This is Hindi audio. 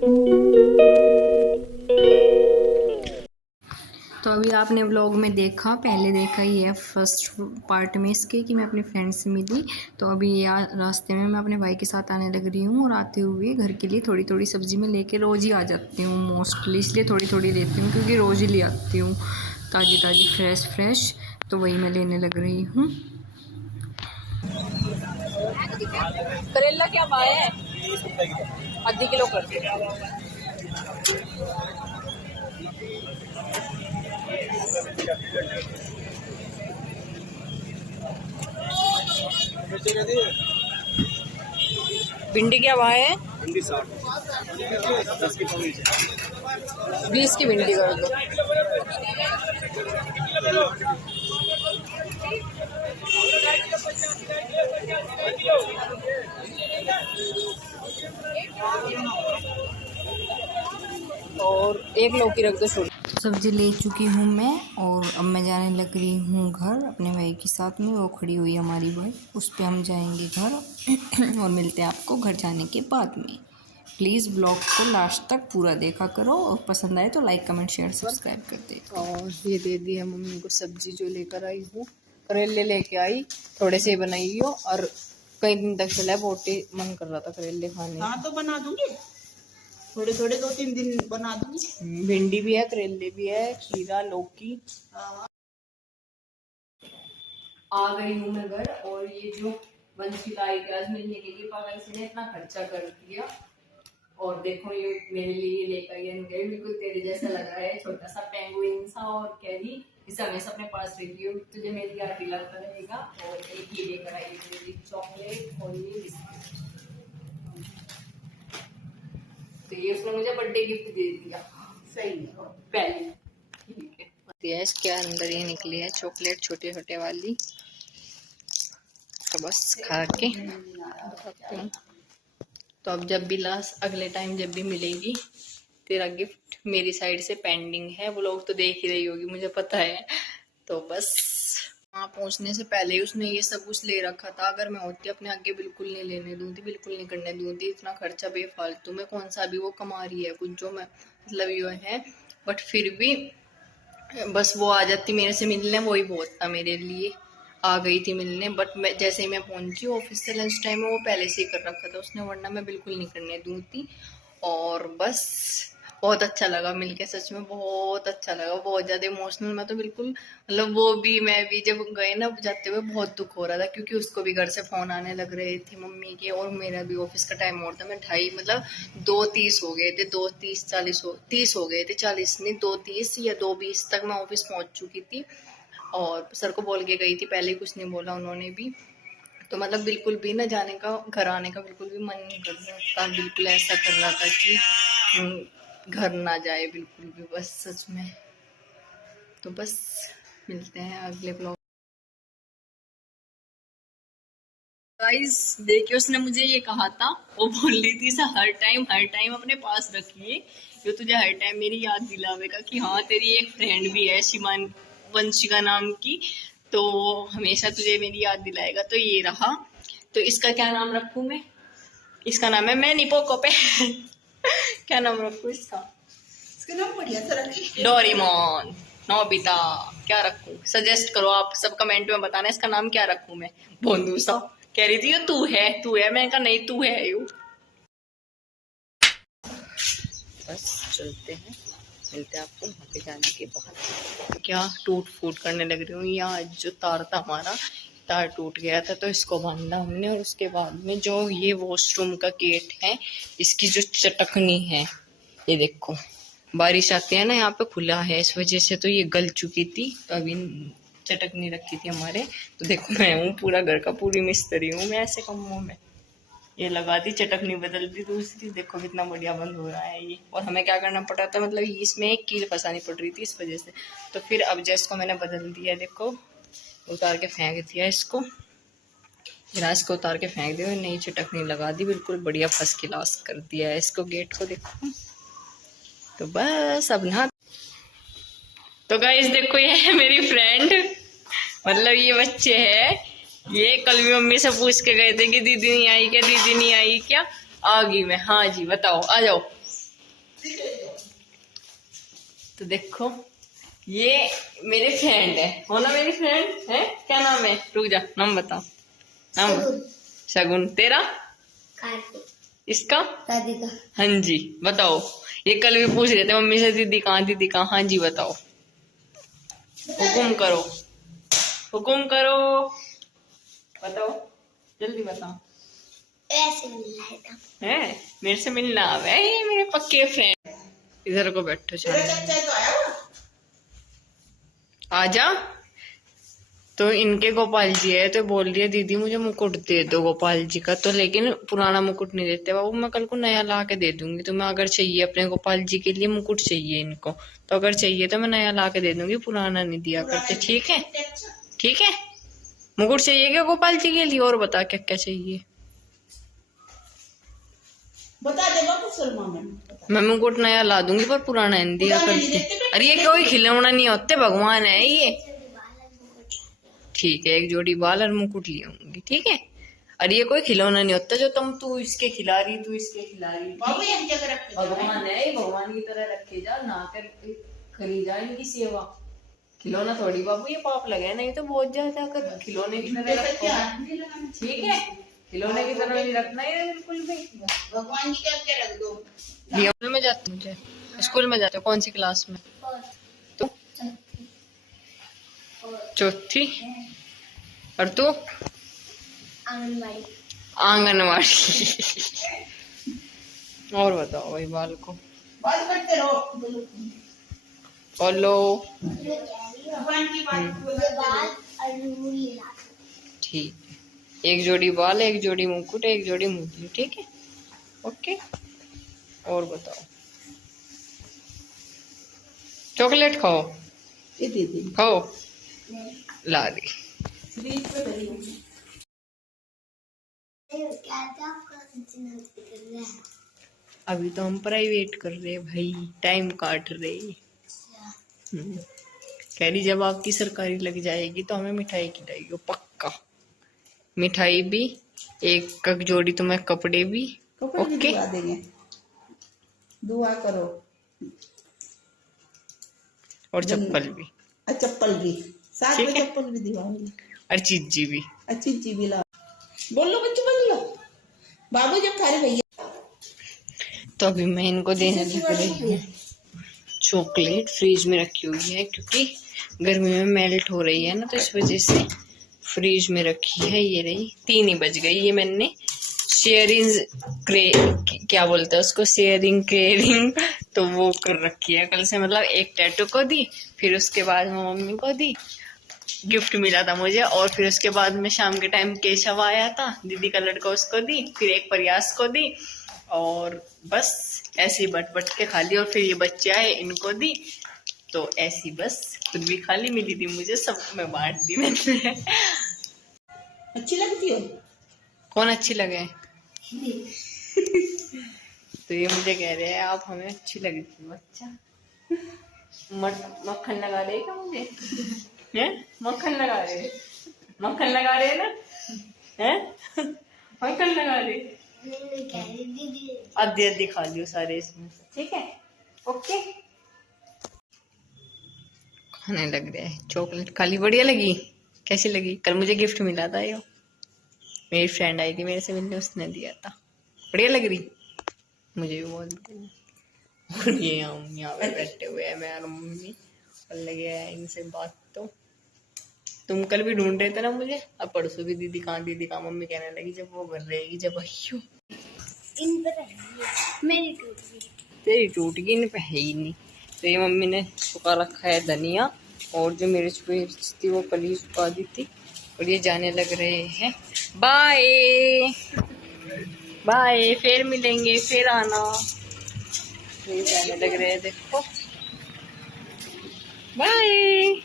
तो अभी आपने व्लॉग में देखा, पहले देखा ही है फर्स्ट पार्ट में इसके कि मैं अपने फ्रेंड से मिली। तो अभी रास्ते में मैं अपने भाई के साथ आने लग रही हूँ और आते हुए घर के लिए थोड़ी थोड़ी सब्ज़ी मैं लेके रोज़ ही आ जाती हूँ मोस्टली, इसलिए थोड़ी थोड़ी लेती हूँ क्योंकि रोज़ ही ले आती हूँ ताज़ी ताज़ी फ्रेश फ्रेश। तो वही मैं लेने लग रही हूँ। करेला क्या भाव है? आधी किलो कर दे। भिंडी क्या भाव है? भिंडी 60, 10 की पौड़ी 20 की भिंडी कर दो। और एक लौकी रख दो छोटी। सब्ज़ी ले चुकी हूँ मैं और अब मैं जाने लग रही हूँ घर अपने भाई के साथ में। वो खड़ी हुई है हमारी बाइक, उस पर हम जाएंगे घर और मिलते हैं आपको घर जाने के बाद में। प्लीज़ ब्लॉग को लास्ट तक पूरा देखा करो और पसंद आए तो लाइक कमेंट शेयर सब्सक्राइब कर दे। और ये दे दी है मम्मी को सब्जी जो लेकर आई हूँ। करेले लेके आई, थोड़े से बनाई हो और कई दिन तक चला है। बहुत मन कर रहा था करेले खाने। हाँ तो बना दूंगी, थोड़े थोड़े 2-3 दिन बना दूंगी। भिंडी भी है, करेले भी है, खीरा, लौकी। आ गई हूँ मैं घर और ये जो वंशिका आई थी आज मिलने के लिए, पागल से ने इतना खर्चा कर दिया। और देखो ये मेरे लिए लेकर आई है, बिल्कुल तेरे जैसा लग रहा है, छोटा सा पेंगुइन सा। और कह दी इसे हमेशा अपने पास रखी हो, तुझे मेरी याद दिलाता रहेगा। और एक ये लेकर आई है चॉकलेट और ये बिस्किट। तो ये उसने मुझे बर्थडे गिफ्ट दे दिया। सही है। पहले ठीक है। इसके अंदर ये निकली है चॉकलेट छोटे छोटे वाली। तो बस खा के बताती हूँ। तो अब जब भी लास्ट अगले टाइम जब भी मिलेगी, तेरा गिफ्ट मेरी साइड से पेंडिंग है। वो लोग तो देख ही रही होगी, मुझे पता है। तो बस वहाँ पहुँचने से पहले ही उसने ये सब कुछ ले रखा था। अगर मैं होती अपने आगे बिल्कुल नहीं लेने दूंगी, बिल्कुल नहीं करने दूंगी इतना खर्चा बेफालतू में। कौन सा भी वो कमा रही है कुछ जो मैं मतलब ये है, बट फिर भी बस वो आ जाती मेरे से मिलने, वही बहुत था मेरे लिए। आ गई थी मिलने, बट मैं जैसे ही मैं पहुंची ऑफिस से लंच टाइम में, वो पहले से ही कर रखा था उसने, वरना मैं बिल्कुल नहीं करने दूंगी। और बस बहुत अच्छा लगा मिलके, सच में बहुत अच्छा लगा, बहुत ज़्यादा इमोशनल। मैं तो बिल्कुल मतलब वो भी मैं भी जब गए ना जाते हुए बहुत दुख हो रहा था, क्योंकि उसको भी घर से फ़ोन आने लग रहे थे मम्मी के, और मेरा भी ऑफिस का टाइम और था। मैं 2:30 मतलब 2:30 हो गए थे, 2:30 30 हो गए थे, 40 नहीं 2:30 या 2:20 तक मैं ऑफिस पहुंच चुकी थी। और सर को बोल के गई थी, पहले कुछ नहीं बोला उन्होंने भी। तो मतलब बिल्कुल भी ना जाने का, घर आने का बिल्कुल भी मन नहीं कर रहा था। बिल्कुल ऐसा कर रहा था कि घर ना जाए बिल्कुल भी, बस सच में। तो बस मिलते हैं अगले ब्लॉग। गाइस देखिए, उसने मुझे ये कहा था, वो बोल रही थी इसे हर टाइम अपने पास रखिए, जो तुझे हर टाइम मेरी याद दिलावेगा कि हाँ तेरी एक फ्रेंड भी है शिमान, वंशिका नाम की, तो हमेशा तुझे मेरी याद दिलाएगा। तो ये रहा। तो इसका क्या नाम रखूं मैं? इसका नाम है मैनी पोको पे। क्या नाम रखूं इसका? इसका नाम बढ़िया सा रखी। डोरेमोन, नोबिता, क्या रखूं? सजेस्ट करो आप सब कमेंट में बताना इसका नाम क्या रखूं मैं। भोंदू सा कह रही थी, तू है, मैंने कहा नहीं तू है यू। बस चलते हैं, मिलते हैं आपको वहाँ पे जाने के बाद। क्या टूट फूट करने लग रही हूँ। यहाँ जो तार था हमारा, तार टूट गया था, तो इसको बांधा हमने। और उसके बाद में जो ये वॉशरूम का गेट है, इसकी जो चटकनी है, ये देखो बारिश आती है ना, यहाँ पे खुला है, इस वजह से तो ये गल चुकी थी। तो अभी चटक नहीं रखी थी हमारे। तो देखो मैं हूँ पूरा घर का पूरी मिस्त्री हूँ मैं ऐसे कमों में। ये लगा दी चटकनी, बदल दी दूसरी, देखो कितना बढ़िया बंद हो रहा है ये। और हमें क्या करना पड़ा था, मतलब इसमें एक कील फंसानी पड़ रही थी इस वजह से। तो फिर अब जो इसको मैंने बदल दिया, देखो उतार के फेंक दिया इसको, गिलास को उतार के फेंक दिया, नई चटकनी लगा दी, बिल्कुल बढ़िया फर्स्ट क्लास कर दिया है इसको, गेट को देखो। तो बस अब ना, तो गाइस देखो ये है मेरी फ्रेंड, मतलब ये बच्चे है। ये कल भी मम्मी से पूछ के गए थे कि दीदी नहीं आई क्या, दीदी नहीं आई क्या। आ गई मैं, हाँ जी बताओ, आ जाओ। तो देखो ये मेरे फ्रेंड है ना, मेरी फ्रेंड है। क्या नाम है? रुक जा, नाम बताओ। नाम शगुन। तेरा? इसका? राधिका। हाँ जी, बताओ। ये कल भी पूछ रहे थे मम्मी से, दीदी कहाँ, दीदी कहाँ। हाँ जी बताओ, हुकुम करो, हुकुम करो, बताओ जल्दी बताओ। ऐसे मिलना है मेरे से मिलना है, ये मेरे पक्के फ्रेंड। इधर को बैठो, चलो आजा। तो इनके गोपाल जी है, तो बोल रही है दीदी मुझे मुकुट दे दो गोपाल जी का, तो लेकिन पुराना मुकुट नहीं देते बाबू, मैं कल को नया ला के दे दूंगी। तुम्हें अगर चाहिए अपने गोपाल जी के लिए मुकुट चाहिए इनको, तो अगर चाहिए तो मैं नया ला के दे दूंगी, पुराना नहीं दिया करते। ठीक है, ठीक है। मुकुट चाहिए क्या गोपाल जी के लिए? और बता क्या क्या चाहिए, बता दे बाबू। सलमान मैं मुकुट नया ला दूंगी, पर पुराना नहीं दिया करते। अरे ये कोई खिलौना नहीं होते, भगवान है ये। ठीक है, एक जोड़ी बाल और मुकुट ले आऊंगी, ठीक है। और ये कोई खिलौना नहीं होता जो तू इसके खिला रही, तू इसके खिला रही। भगवान है ये, भगवान की तरह रखे जा, ना कर करी जा इनकी सेवा। खिलौना थोड़ी बाबू, ये पाप लगे, नहीं तो बहुत ज्यादा कर खिलौने की तरह रखो, ठीक है। खिलौने की तरह नहीं रखना है बिल्कुल भी। भगवान जी क्या रख दो। स्कूल में जाते, मुझे स्कूल में जाते हो? कौन सी क्लास में? तो चौथी। और तू? आंगनवाड़ी। और बताओ भाई, बाल को बात करते रहो, बोलो। भगवान की बात। ठीक है, एक जोड़ी बाल, एक जोड़ी मुकुट, एक जोड़ी मुरली, ठीक है, ओके। और बताओ, चॉकलेट खाओ, ये दीदी खाओ, ला दी। फ्रीज पे भरी होगी। अभी तो हम प्राइवेट कर रहे हैं भाई, टाइम काट रहे। कह रही जब आपकी सरकारी लग जाएगी तो हमें मिठाई खिलाएगी, पक्का। मिठाई भी, एक जोड़ी तुम्हें कपड़े भी, कपड़े भी ओके। दिवा देंगे, दुआ करो। और चप्पल भी, चप्पल भी साथ में, चप्पल भी दिवाऊंगी, और चीजी भी। अच्छी चीज भी ला। बोलो बच्चे, बोलो बाबू जब खा रहे भैया। तो अभी मैं इनको देने लग रही हूँ चॉकलेट। फ्रीज में रखी हुई है क्योंकि गर्मी में मेल्ट हो रही है ना, तो इस वजह से फ्रीज में रखी है। ये रही, 3 ही बज गई। ये मैंने क्या बोलते हैं उसको, शेयरिंग क्रेयरिंग, तो वो कर रखी है कल से। मतलब एक टैटू को दी, फिर उसके बाद मैं मम्मी को दी, गिफ्ट मिला था मुझे। और फिर उसके बाद में शाम के टाइम केशव आया था, दीदी का लड़का, उसको दी। फिर एक प्रयास को दी, और बस ऐसे ही बट के खा ली। और फिर ये बच्चे आए, इनको दी, तो ऐसी बस खुद भी खा ली, मिली थी मुझे, सबको मैं बांट दी मैंने। अच्छी लगती हो? कौन अच्छी लगे? तो ये मुझे कह रहे हैं आप हमें अच्छी लगती हो। अच्छा, मक्खन लगा रहे क्या मुझे? हैं? मक्खन लगा रहे, मक्खन लगा रहे ना, हैं? मक्खन लगा रहे। आधी आधी खा लियो सारे इसमें से, ठीक है, ओके। खाने लग रहा है चॉकलेट, खाली। बढ़िया लगी? कैसी लगी? कल मुझे गिफ्ट मिला था ये, मेरी फ्रेंड आई थी मेरे से मिलने, उसने दिया था। बढ़िया लग रही? मुझे भी बहुत बढ़िया। और ये यहाँ पे बैठे हुए हैं मैं और मम्मी, और लगे हैं इनसे बात। तो तुम कल भी ढूंढ रहे थे ना मुझे, अब परसों भी दीदी कहाँ, दीदी कहाँ, मम्मी कहने लगी जब वो घर रहेगी, जब आइयो। तेरी टूट गई, इन पे है ही नहीं। तो ये मम्मी ने सुखा रखा है धनिया, और जो मिर्च थी वो कल ही सुखा दी थी। और ये जाने लग रहे हैं, बाय बाय, फिर मिलेंगे, फिर आना। ये जाने लग रहे हैं, देखो, बाय।